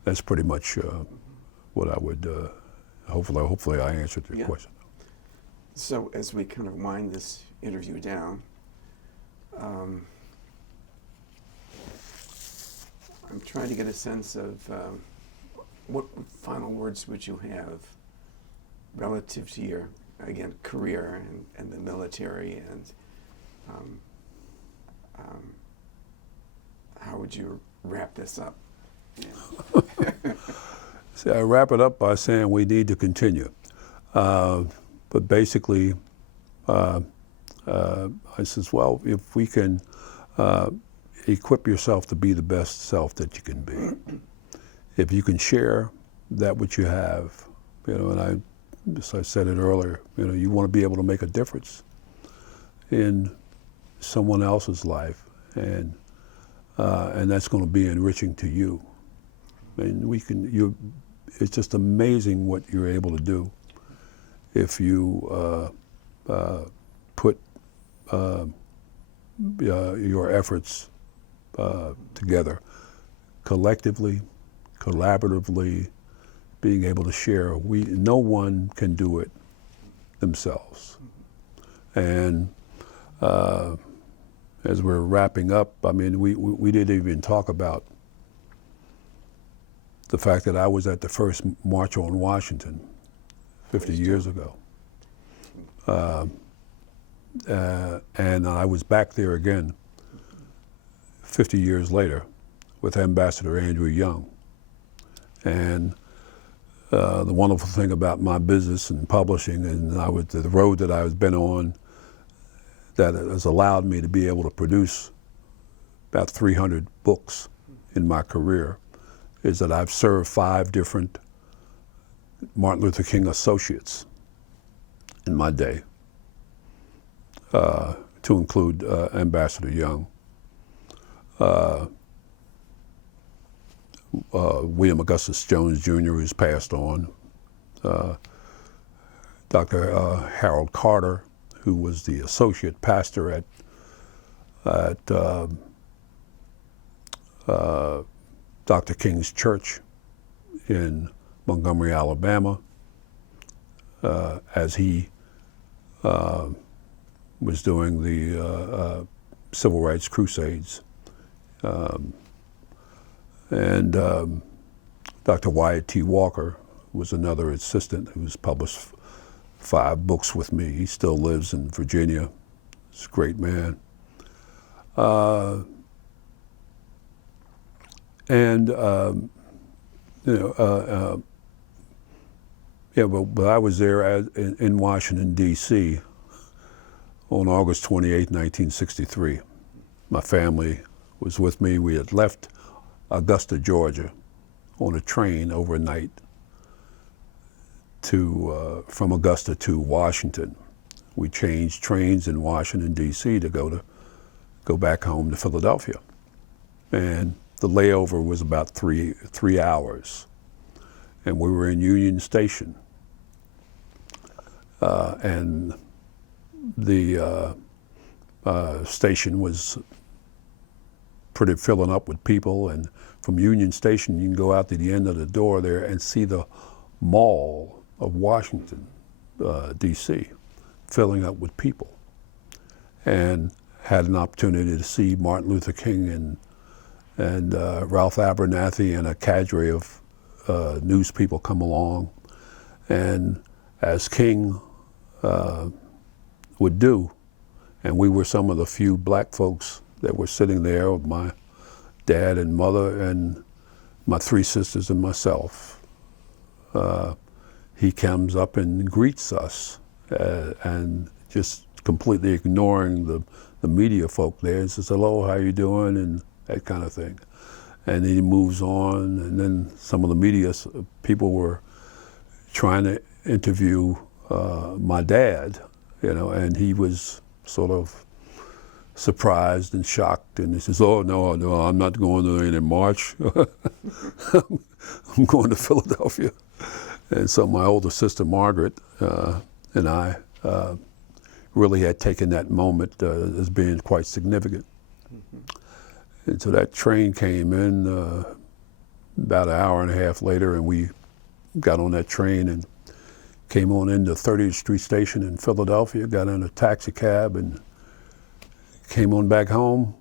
that's pretty much what I would. Hopefully, I answered your question. So as we kind of wind this interview down, I'm trying to get a sense of what final words would you have relative to your, again, career and the military, and how would you wrap this up? See, I wrap it up by saying we need to continue. But basically, I says, well, if we can equip yourself to be the best self that you can be, if you can share that which you have, and as I said it earlier, you want to be able to make a difference in someone else's life, and that's going to be enriching to you. And it's just amazing what you're able to do if you put your efforts together collectively, collaboratively, being able to share. No one can do it themselves. And as we're wrapping up, I mean, we didn't even talk about the fact that I was at the first March on Washington 50 years ago. And I was back there again 50 years later with Ambassador Andrew Young. And the wonderful thing about my business and publishing, and the road that I've been on, that has allowed me to be able to produce about 300 books in my career, is that I've served 5 different Martin Luther King associates in my day, to include Ambassador Young, William Augustus Jones Jr., who's passed on, Dr. Harold Carter, who was the associate pastor at Dr. King's Church in Montgomery, Alabama, as he was doing the Civil Rights Crusades. And Dr. Wyatt T. Walker was another assistant who's published 5 books with me. He still lives in Virginia. He's a great man. But I was there in Washington, D.C. on August 28, 1963. My family was with me. We had left Augusta, Georgia on a train overnight from Augusta to Washington. We changed trains in Washington, D.C. to go back home to Philadelphia. And the layover was about three hours. And we were in Union Station. And the station was pretty filling up with people, and from Union Station you can go out to the end of the door there and see the Mall of Washington, D.C., filling up with people, and had an opportunity to see Martin Luther King and Ralph Abernathy and a cadre of news people come along, and as King would do, and we were some of the few black folks that were sitting there with my dad and mother and my 3 sisters and myself. He comes up and greets us, and just completely ignoring the media folk there, and says, "Hello, how you doing?" and that kind of thing. And then he moves on, and then some of the media people were trying to interview my dad, and he was sort of surprised and shocked, and he says, "Oh no, I'm not going to any march. I'm going to Philadelphia." And so my older sister Margaret and I really had taken that moment as being quite significant. Mm-hmm. And so that train came in about an hour and a half later, and we got on that train and came on into 30th Street Station in Philadelphia, got in a taxi cab and came on back home,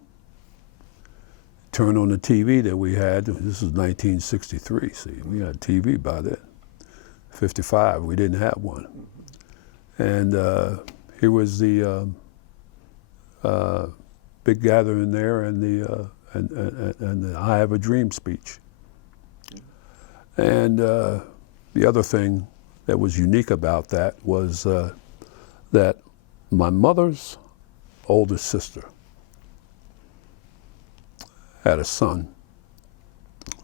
turned on the TV that we had. This was 1963, see, we had a TV by then. 55, we didn't have one. And here was the big gathering there and the I Have a Dream speech. And the other thing that was unique about that was that my mother's oldest sister had a son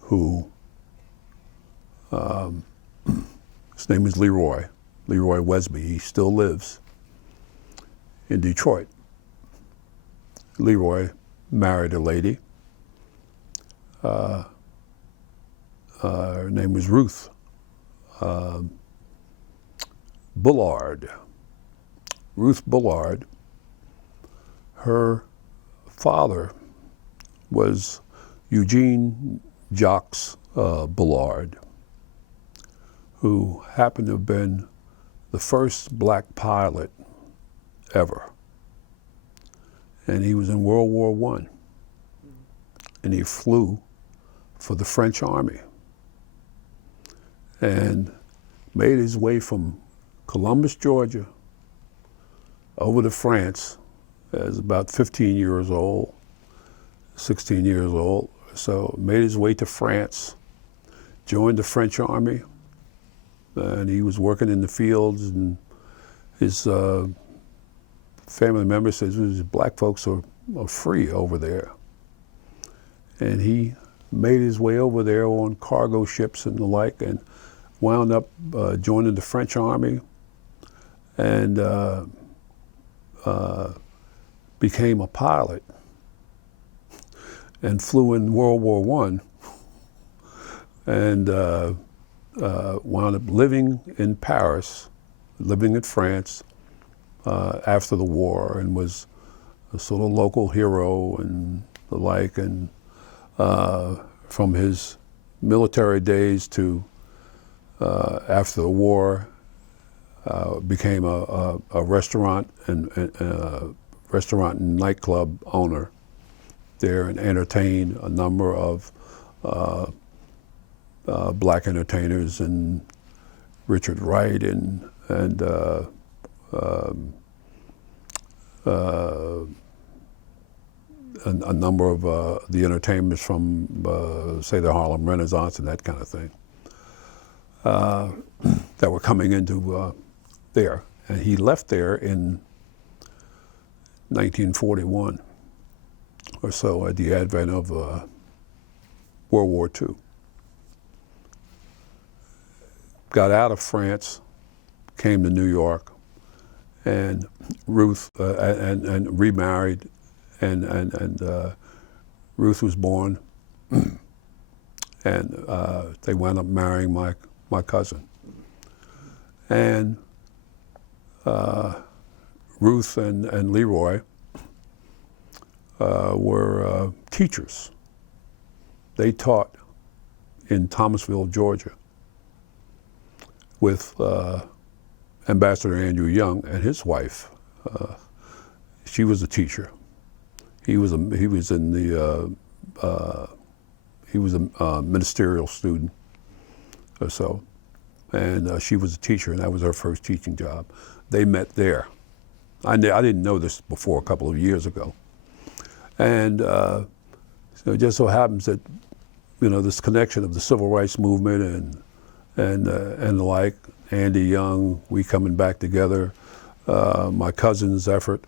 who, his name is Leroy Wesby. He still lives in Detroit. Leroy married a lady. Her name was Ruth Bullard. Ruth Bullard. Her father was Eugene Jacques Bullard, who happened to have been the first black pilot ever. And he was in World War I. And he flew for the French Army and made his way from Columbus, Georgia, over to France as about 15 years old, 16 years old. So made his way to France, joined the French Army, and he was working in the fields, and his family member says, black folks are free over there. And he made his way over there on cargo ships and the like, and wound up joining the French Army, and became a pilot and flew in World War I, and wound up living in Paris, living in France after the war, and was a sort of local hero and the like, and from his military days to after the war, became a restaurant and nightclub owner there, and entertained a number of black entertainers, and Richard Wright and a number of the entertainers from, say, the Harlem Renaissance and that kind of thing, that were coming into there. And he left there in 1941 or so, at the advent of World War II. Got out of France, came to New York, and Ruth and remarried, and Ruth was born, and they wound up marrying my cousin. And Ruth and Leroy were teachers. They taught in Thomasville, Georgia, with Ambassador Andrew Young and his wife. She was a teacher. He was a ministerial student or so, and she was a teacher, and that was her first teaching job. They met there. I didn't know this before a couple of years ago, and so it just so happens that this connection of the civil rights movement and the like, Andy Young, we coming back together, my cousin's effort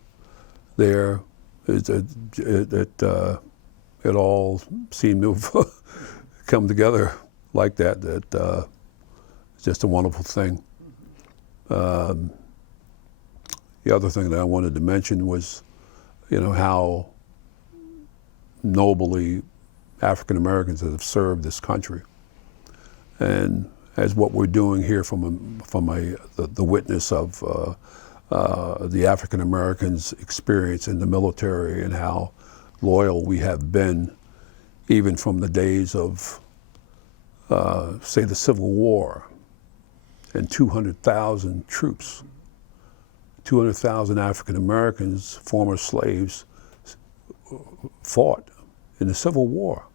there, it all seemed to have come together like that. It's just a wonderful thing. The other thing that I wanted to mention was, how nobly African Americans have served this country, and as what we're doing here from the witness of the African Americans' experience in the military and how loyal we have been, even from the days of, say, the Civil War, and 200,000 troops, 200,000 African Americans, former slaves, fought in the Civil War.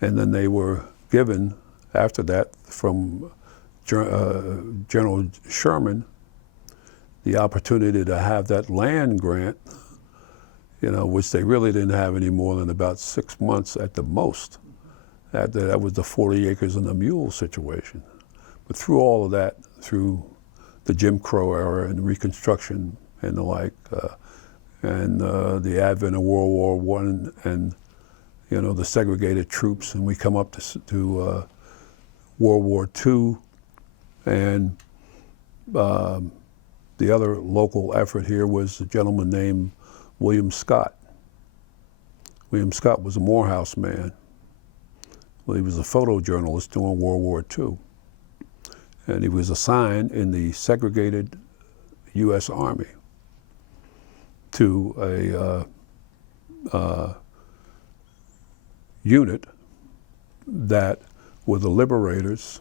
And then they were given, after that, from General Sherman, the opportunity to have that land grant, which they really didn't have any more than about 6 months at the most. That was the 40 acres and a mule situation. But through all of that, through the Jim Crow era and Reconstruction and the like, and the advent of World War I and the segregated troops, and we come up to World War II, and the other local effort here was a gentleman named William Scott. William Scott was a Morehouse man. Well, he was a photojournalist during World War II. And he was assigned in the segregated U.S. Army to a unit that were the liberators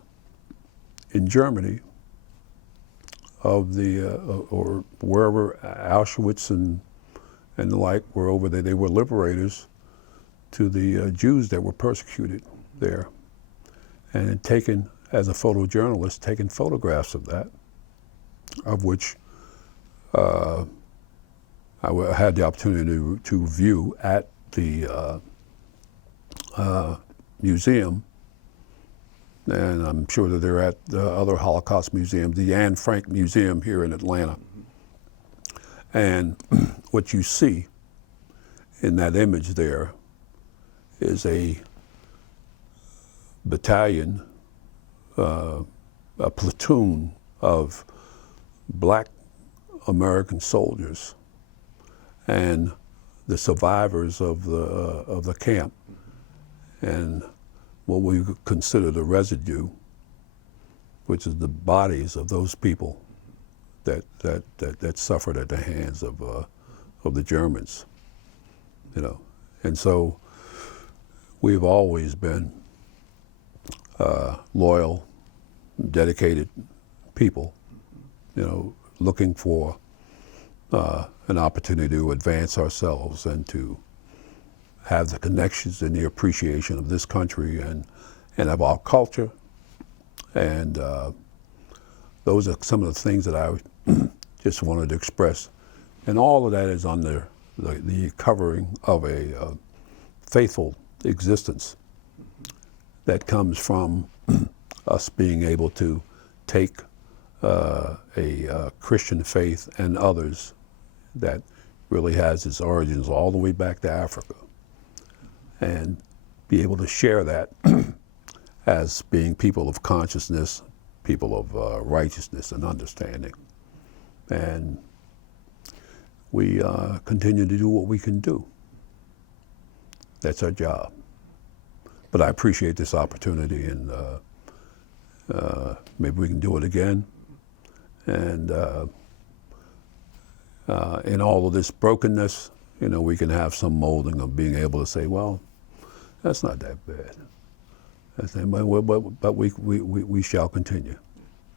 in Germany of the, or wherever Auschwitz and the like were over there. They were liberators to the Jews that were persecuted there, and had taken, as a photojournalist, taken photographs of that, of which I had the opportunity to view at the museum, and I'm sure that they're at the other Holocaust museums, the Anne Frank Museum here in Atlanta. And what you see in that image there is a battalion, a platoon of black American soldiers and the survivors of the camp, and what we consider the residue, which is the bodies of those people that suffered at the hands of the Germans, And so we've always been loyal, dedicated people, looking for an opportunity to advance ourselves and to have the connections and the appreciation of this country and of our culture. And those are some of the things that I just wanted to express. And all of that is under the covering of a faithful existence that comes from us being able to take a Christian faith and others that really has its origins all the way back to Africa, and be able to share that as being people of consciousness, people of righteousness and understanding. And we continue to do what we can do. That's our job. But I appreciate this opportunity, and maybe we can do it again. And in all of this brokenness, we can have some molding of being able to say, well, that's not that bad. But we shall continue.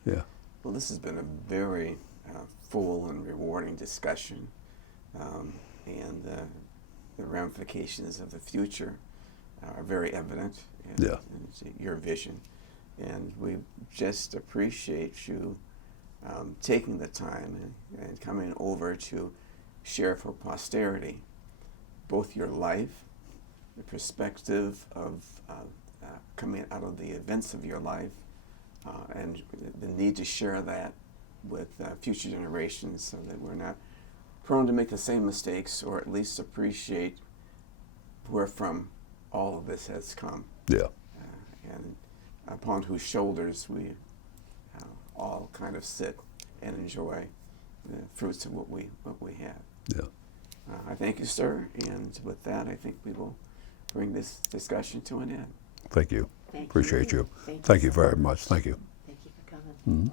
Yeah. Well, this has been a very full and rewarding discussion, and the ramifications of the future are very evident in your vision. And we just appreciate you taking the time and coming over to share for posterity both your life, the perspective of coming out of the events of your life, and the need to share that with future generations so that we're not prone to make the same mistakes, or at least appreciate where from all of this has come. Yeah. And upon whose shoulders we all kind of sit and enjoy the fruits of what we have. Yeah. I thank you, sir, and with that, I think we will bring this discussion to an end. Thank you. Thank Appreciate you. Thank Thank you so very much. much. Thank you. Thank you for coming. Mhm.